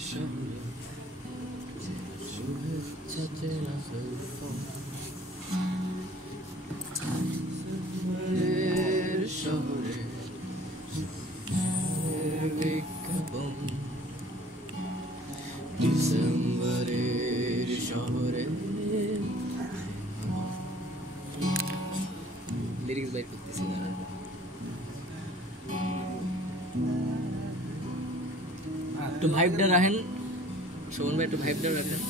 শহরে শুভেচ্ছা চেনা সুফল শহরে বিজ্ঞাপন ডিসেম্বরের শহরে লিরিক্স বাইর করতেছি না একটু ভাইবটা রাখেন শোভন ভাই একটু ভাইবটা রাখেন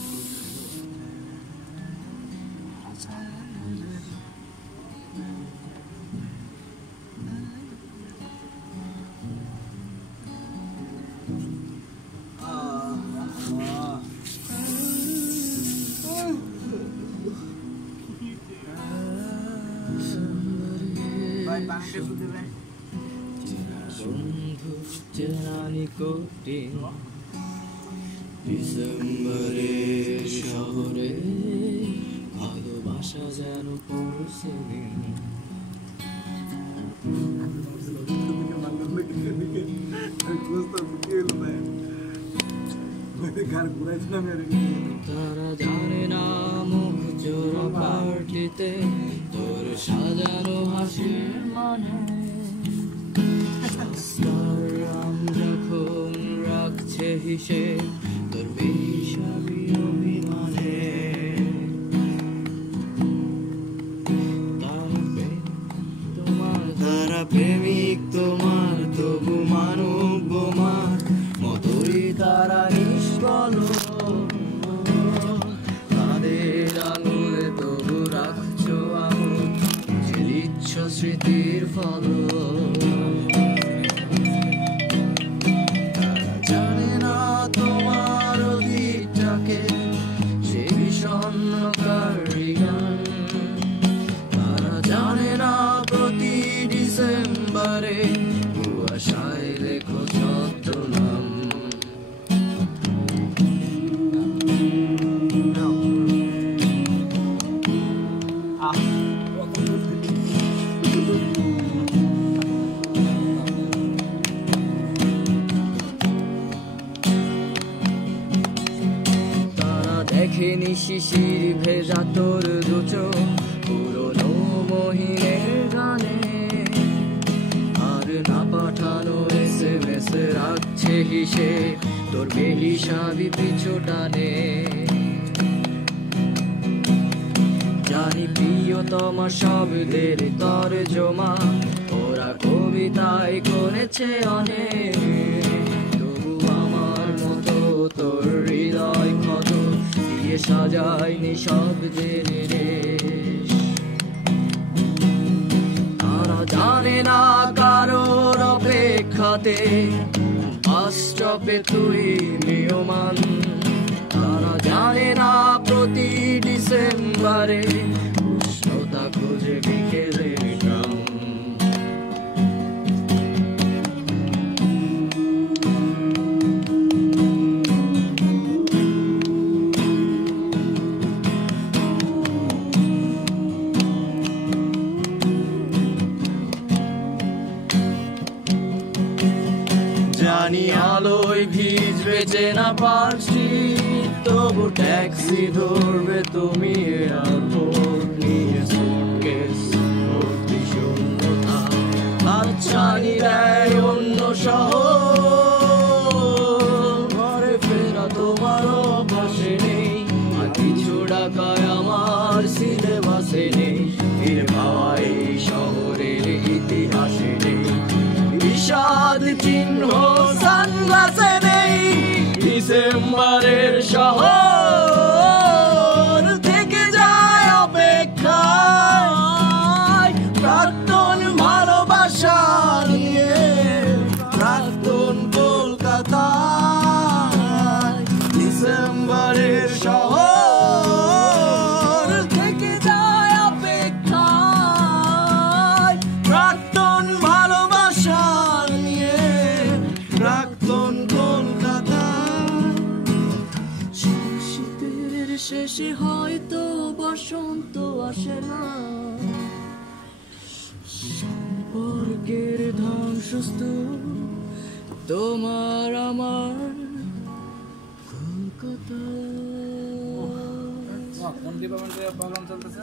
বন্ধু চেনানি কঠিন ডিসেম্বরের শহরে ভালোবাসা যেন পৌঁছে দিন তারা জানে না মুখ জোড়া পার্টিতে তোর সাজানো হাসির মানে যখন রাখছে হিসেব তোর বেহিসাবি অভিমানে তারা প্রেমিক তোমার তবু মানব বোমার মতোই তারা নিষ্ফল তাদের আঙুলে তবু রাখছো আঙুল বুঝে দিচ্ছ স্মৃতির ফল কুয়াশায় লেখো ছদ্মনাম তারা দেখেনি শিশির ভেজা তোর দুচো পুরনো মহিনের গানে না পাঠানো SMS রাখছে হিসেব তোর বেহিসাবি পিছু টানে জানি প্রিয়তমা শব্দের তোর জমা ওরা কবিতায় করেছে অনেক তবু আমার মতো তোর হৃদয় ক্ষত দিয়ে সাজায়নি শব্দের রেশ তারা জানে না কারোর অপেক্ষাতে বাস স্টপে তুই নিয়মান তারা জানে না প্রতি ডিসেম্বরে উষ্ণতা খুঁজে বিকেলের গ্রাম জানি আলোয় ভিজবে চেনা পার্কটি তবু ট্যাক্সি ধরবে তুমি এয়ারপোর্ট নিয়ে সুটকেস ভর্তি শূন্যতা আর ছানি দেয় অন্য শহর ঘরে ফেরা তোমারও পাশে নেই আর কিছু ডাকায় আমার সিলেবাসে নেই ফিরে পাওয়া এই শহরের ইতিহাসে নেই বিষাদ চিহ্ন সানগ্লাসে নেই ডিসেম্বরের শহর থেকে যায় অপেক্ষায় প্রাক্তন ভালোবাসা নিয়ে প্রাক্তন কলকাতায় ডিসেম্বরের শহর থেকে যায় অপেক্ষায় প্রাক্তন ভালোবাসা প্রাক্তন কলকাতা শীতের শেষে হয়তো বসন্ত আসে না সম্পর্কের ধ্বংসস্তূপ তোমার আমার কোন ডিপার্টমেন্টে প্রোগ্রাম চলতেছে?